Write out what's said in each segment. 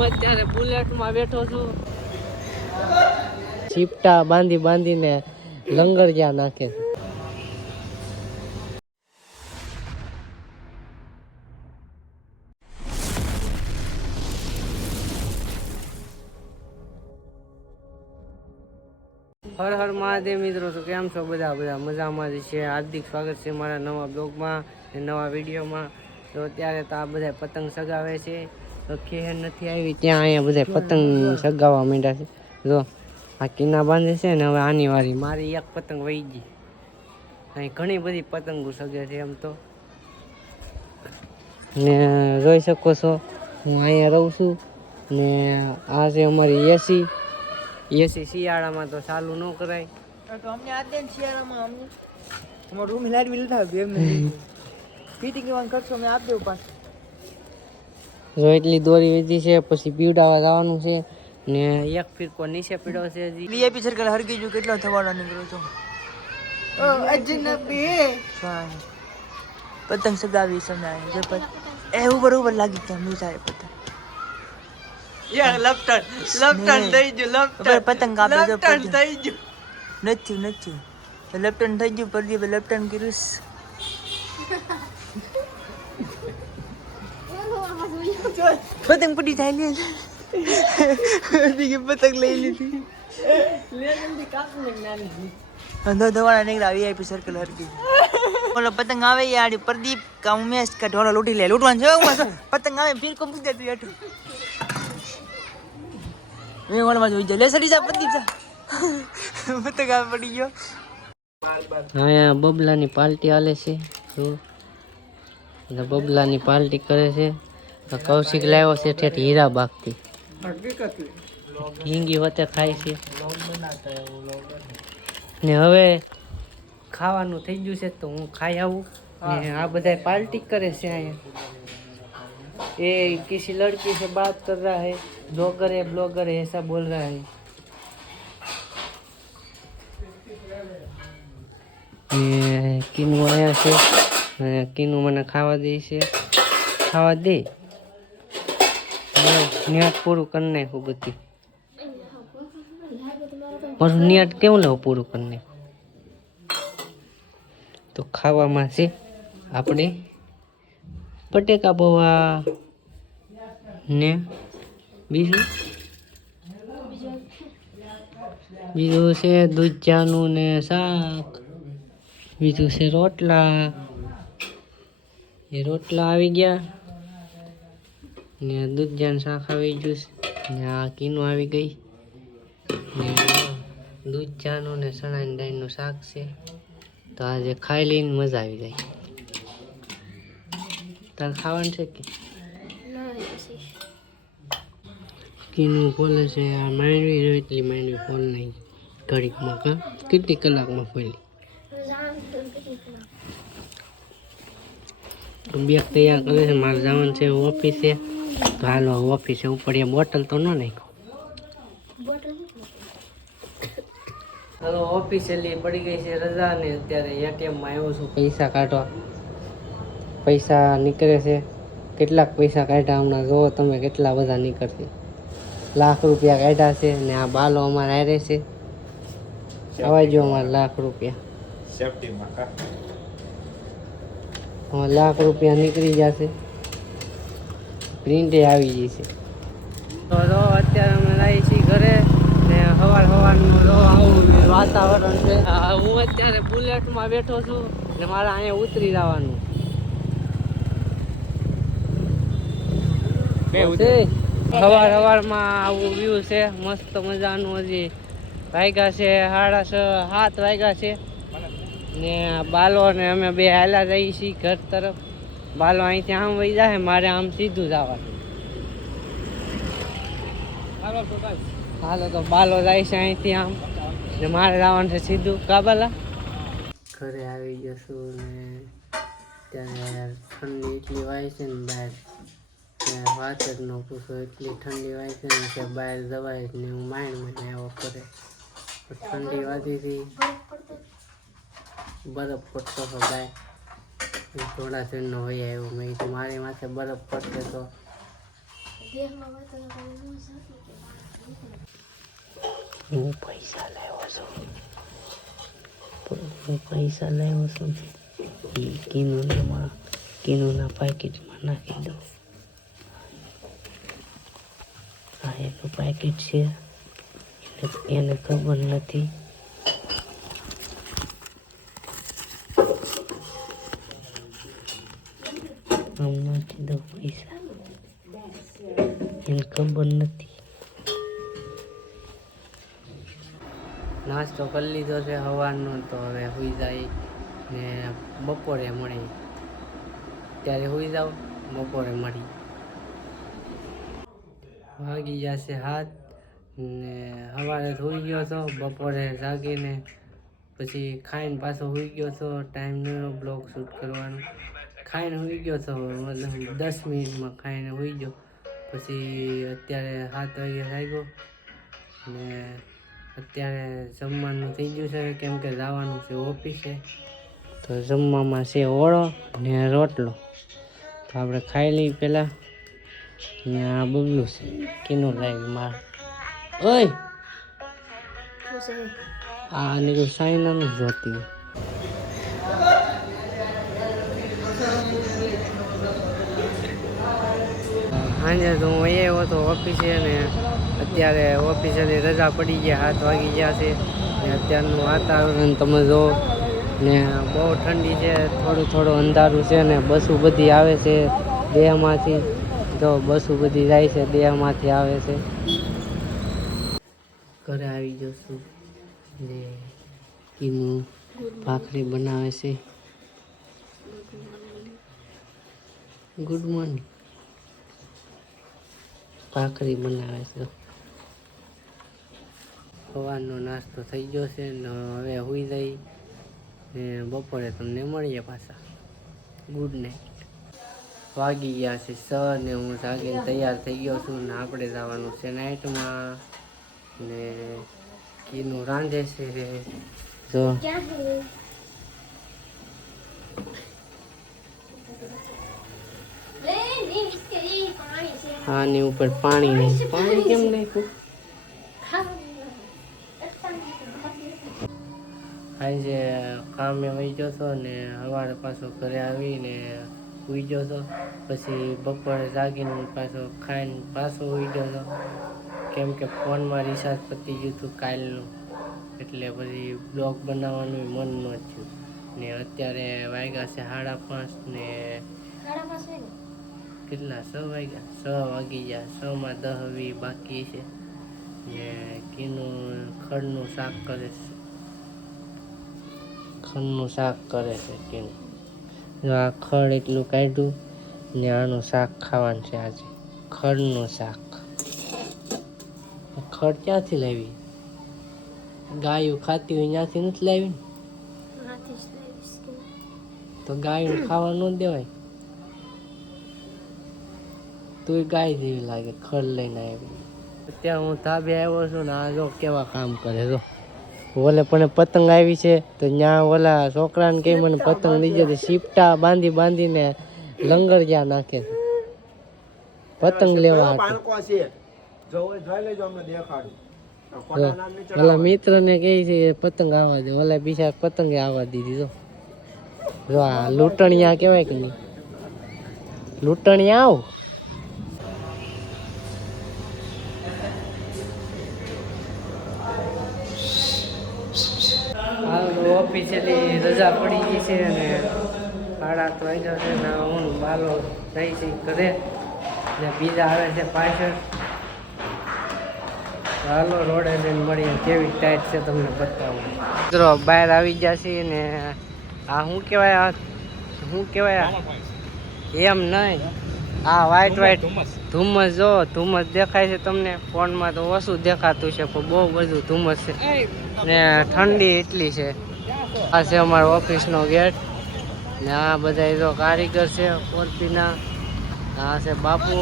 હું અત્યારે બુલેટમાં બેઠો છું. ચીપટા બાંધી બાંધીને લંગર નાખે છે. હર હર મહાદેવ મિત્રો તો કેમ છો બધા? બધા મજામાં જ છે. હાર્દિક સ્વાગત છે મારા નવા બ્લોગમાં નવા વિડીયોમાં. તો અત્યારે તો આ બધા પતંગ સગાવે છે. ખેર નથી આવી. ત્યાં અહીંયા બધા પતંગ સગાવવા માંડ્યા છે. જો આ કિના બાંધે છે ને હવે આની વારી. મારી એક પતંગ વહી ગઈ. અહીં ઘણી બધી પતંગો સગે છે એમ તો. ને જોઈ શકો છો હું અહીંયા રહું છું. ને આ છે અમારી એસી એસી શિયાળામાં તો ચાલુ ન કરાય. તો અમને આ દે શિયાળામાં અમને. અમારો રૂમ હિલાડી લીધા બે મિનિટ ફિટિંગ કરશો અમે આપ દેવું પાછું. જો એટલી દોરી વીધી છે પછી પીવડાવવા જવાનું છે ને એક ફિરકો નીચે પીડો છે હજી. વીઆઈપી સર્કલ હરકી જો કેટલો થવાનો નીકળ્યો છો ઓ અજનબી પતંગ સગાવી સમજાય જે પત એ ઉપર ઉપર લાગી ગયા મી જાય પતંગ. યાર લપટન લપટન થઈ ગયું ઉપર પતંગ કાપે તો લપટન થઈ ગયું. નથી નથી. લેફ્ટન થઈ ગયું પરદી લેફ્ટન કર્યું પતંગ પડી થાય લે. પતંગ લઈ લીધી. અંધો ધવાના નીકળ્યા વીઆઈપી સર્કલ હરકી ઓલો પતંગ આવે યાર પ્રદીપ કા ઉમેશ કા ઢોલા લૂટી લે. લૂંટવાનું છે પતંગ આવે, ફીર કો મૂકી દે તું હેઠું. મેં ઓલા બાજુ લે, સડી જા, પ્રદીપ જા. પતંગ આવે, પડી ગયો. અહીંયા બબલાની પાર્ટી હાલે છે. જો. બબલાની પાર્ટી કરે છે. કૌશિક લાવ્યો છે ઠેઠ હીરા બાગથી. ઢીંગી વતે ખાય છે. ને હવે ખાવાનું થઈ ગયું છે તો હું ખાઈ આવું. ને આ બધા પાર્ટી કરે છે અહીંયા. એ કિસી લડકી સે બાત કર રહા હૈ, બ્લોગર હે બ્લોગર હે, એસા બોલ રહા હે. કિનુ આયા છે. અને કિનુ મને ખાવા દે છે. ખાવા દે. નિયત પૂરું કરી નાખું બધી. મારું નિયત કેવું લેવું પૂરું કરી નાખું તો ખાવામાં છે આપણે બટેકા પૌવા ને બીજું? બીજું છે દૂધ ચાનું ને શાક. બીજું છે રોટલા. એ રોટલા આવી ગયા. ને દૂધ જાન શાક આવી ગયું છે. ને આ કીનું આવી ગઈ. ને દૂધ ચાનું ને ચણાની દાળનું શાક છે. તો આજે ખાઈ લઈને મજા આવી જાય. તાર ખાવાનું છે કે? કીનું ફોલે છે આ માંડવી રહ્યો એટલી માંડવી ફોલ નહીં. ઘડીકમાં કા? કેટલી કલાકમાં ફોલી? બેગ તૈયાર કરે છે મારે જવાનું છે ઓફિસે. તો હાલો ઓફિસે ઉપર એ બોટલ તો ન નાખો હાલો ઓફિસેલી પડી ગઈ છે રજા ને અત્યારે એટીએમમાં આવ્યો છું. પૈસા કાઢવા. પૈસા નીકળે છે. કેટલાક પૈસા કાઢ્યા હમણાં જુઓ તમે કેટલા બધા નીકળશે. લાખ રૂપિયા કાઢ્યા છે ને આ બાલો અમારે હારે છે. અવાજો અમારે લાખ રૂપિયા. હા લાખ રૂપિયા નીકળી જશે. પ્રિન્ટે આવી જશે તો રો અત્યારે અમે લાવી છીએ ઘરે ને સવાર સવારનું રો આવું વાતાવરણ છે. હું અત્યારે બુલેટમાં બેઠો છું ને મારે અહીંયા ઉતરી જવાનું. સવાર સવારમાં આવું વ્યૂ છે મસ્ત મજાનું હજી વાગ્યા છે સાડા છ સાત વાગ્યા છે. ને બાલો ને અમે બે હાલા જઈએ છીએ ઘર તરફ. બાલો અહીંથી આમ વહી જાય મારે આમ સીધું જવાનું. હાલો તો બાલો જાય છે અહીંથી આમ. ને મારે જવાનું છે સીધું. કાબલા ઘરે આવી જશું ને ત્યાં ઠંડી એટલી વાય છે ને બહાર. ત્યાં વાત જ ન પૂછો એટલી ઠંડી વાય છે ને કે બહાર જવાય જ ને હું માઇન્ડ મને આવો કરે ઠંડી વાતી હતી બરફ પડતો હતો ગાય. થોડા શેરનો હોય આવ્યો. મેં તો મારી માથે બરફ પડશે તો. હું પૈસા લાવ્યો છું. હું પૈસા લાવ્યો છું એ કિનુનામાં કિનુના પેકેટમાં નાખી દઉં. આ એક પેકેટ છે. એને ખબર નથી આમ નાખી પૈસા? એને ખબર નથી. નાસ્તો કરી લીધો છે સવારનો તો હવે સુઈ જાય ને બપોરે મળી. ત્યારે સુઈ જાઓ બપોરે મળી. વાગી જશે હાથ ને સવારે સુઈ ગયો હતો બપોરે જાગીને પછી ખાઈને પાછો સુઈ ગયો હતો ટાઈમ બ્લોગ શૂટ કરવાનો. ખાઈને હોઈ ગયો તો મતલબ દસ મિનિટમાં ખાઈને હોઈ ગયો. પછી અત્યારે સાત વાગે જાગ્યો ને અત્યારે જમવાનું થઈ ગયું છે. કેમ કે જવાનું છે ઓફિસે. તો જમવામાં છે ઓળો ને રોટલો. તો આપણે ખાઈ લઈએ પહેલાં. ને આ બબલું છે. કેનું લાઈવ માર? ઓય! આ નીકળું સાઈના જ જોતી. સાંજે તો હું અહીંયા આવ્યો હતો ઓફિસે ને અત્યારે ઓફિસેની રજા પડી ગયા, હાથ વાગી ગયા છે. ને અત્યારનું વાતાવરણ તમે જો, ને બહુ ઠંડી છે, થોડું થોડું અંધારું છે ને બસો બધી આવે છે દેહમાંથી. જો બસો બધી જાય છે, દેહમાંથી આવે છે. ઘરે આવી જશું ને કીનું ભાખરી બનાવે છે. ગુડ મોર્નિંગ ભાખરી બનાવે છે. સવારનો નાસ્તો થઈ ગયો છે ને હવે સુઈ જઈ ને બપોરે તમને મળીએ પાછા. ગુડ નાઇટ વાગી ગયા છે સર ને હું જાગીને તૈયાર થઈ ગયો છું ને આપણે જવાનું છે નાઇટમાં ને કીનું રાંધે છે. જો. આની ઉપર પાણી નહીં. પાણી કેમ નાખ્યું? આજે કામે વહી ગયો હતો ને સવારે પાછો ઘરે આવીને સુઈ ગયો હતો પછી બપોરે જાગીને પાછો ખાઈને પાછો સુઈ ગયો હતો કેમ કે ફોનમાં રિચાર્જ પતી ગયું હતું કાલનું એટલે પછી બ્લોગ બનાવવાનું મન ન થયું. ને અત્યારે વાગ્યા છે સાડા પાંચ ને કેટલા છ વાગ્યા? છ વાગી ગયા. છમાં દહ વી બાકી છે. ને કીનું ખડનું શાક કરે છે. ખડનું શાક કરે છે કીનું. આ ખડ એટલું કાઢ્યું ને આનું શાક ખાવાનું છે આજે. ખડનું શાક. ખડ ક્યાંથી લાવી? ગાયું ખાતી હોય ત્યાંથી નથી લાવી તો ગાયું ખાવા ન દેવાય. તું ગાય જેવી લાગે ખડ લઈને આવી. અત્યારે હું તાબે આવ્યો છું ને આ જો કેવા કામ કરે જો. ઓલે પણ પતંગ આવી છે તો ત્યાં ઓલા છોકરાને કહી મને પતંગ લીધો તો સીપટા બાંધી બાંધીને લંગર જ્યાં નાખે છે. પતંગ લેવા હતું ઓલા મિત્ર ને કહે છે પતંગ આવવા દે. ઓલા બીજા પતંગે આવવા દીધી જો. જો આ લૂંટણિયા કહેવાય કે નહીં? લૂંટણિયા આવ. ઓફિસેથી રજા પડી ગઈ છે અને ભાડા તો આવી છે ને હું બાલો જઈ છે ઘરે. ને બીજા આવે છે પાછળ. હાલો, રોડે જઈને મળીએ. કેવી ટાઈટ છે તમને બતાવું. મિત્રો, બહાર આવી ગયા છીએ ને આ શું કહેવાય? આ શું કહેવાય? એમ નહીં. આ વ્હાઈટ વ્હાઈટ ધુમ્મસ જો, ધુમ્મસ દેખાય છે તમને? ફોનમાં તો ઓછું દેખાતું છે, પણ બહુ બધું ધુમ્મસ છે. ને ઠંડી એટલી છે. આ છે અમારો ઓફિસનો ગેટ. ને આ બધા જો કારીગર છે પોરપીના આ છે બાપુ.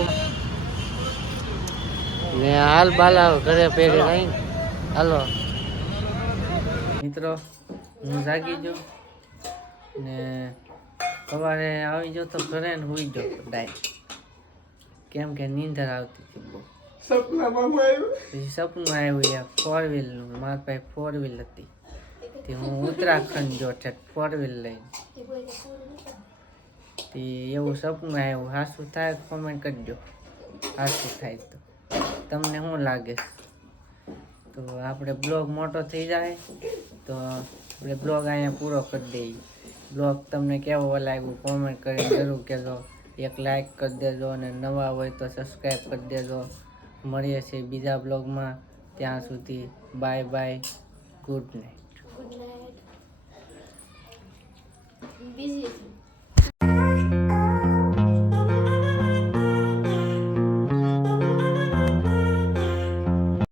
ને હાલ બાલા ઘરે પહેરી નહીં હાલો. મિત્રો હું જાગી જાઉં ને સવારે આવી જાઉં તો ઘરે ને હોઈ જાઉં ડાય કેમ કે નીંદર આવતી હતી બહુ. સપનામાં આવ્યું. પછી સપનું આવ્યું યાર ફોર વ્હીલનું મારા પાસે ફોર વ્હીલ હતી. તે હું ઉત્તરાખંડ છે ફોર વ્હીલ લઈને. તે એવું સપનું આવ્યું હાસું થાય કોમેન્ટ કરજો હાસું થાય તો. તમને શું લાગે? તો આપણે બ્લોગ મોટો થઈ જાય, તો આપણે બ્લોગ અહીંયા પૂરો કરી દઈએ. બ્લોગ તમને કેવો લાગ્યું કોમેન્ટ કરીને જરૂર કહેજો. એક લાઈક કરી દેજો અને નવા હોય તો સબસ્ક્રાઈબ કરી દેજો. મળીએ છીએ બીજા બ્લોગમાં. ત્યાં સુધી bye bye good night good night busy છું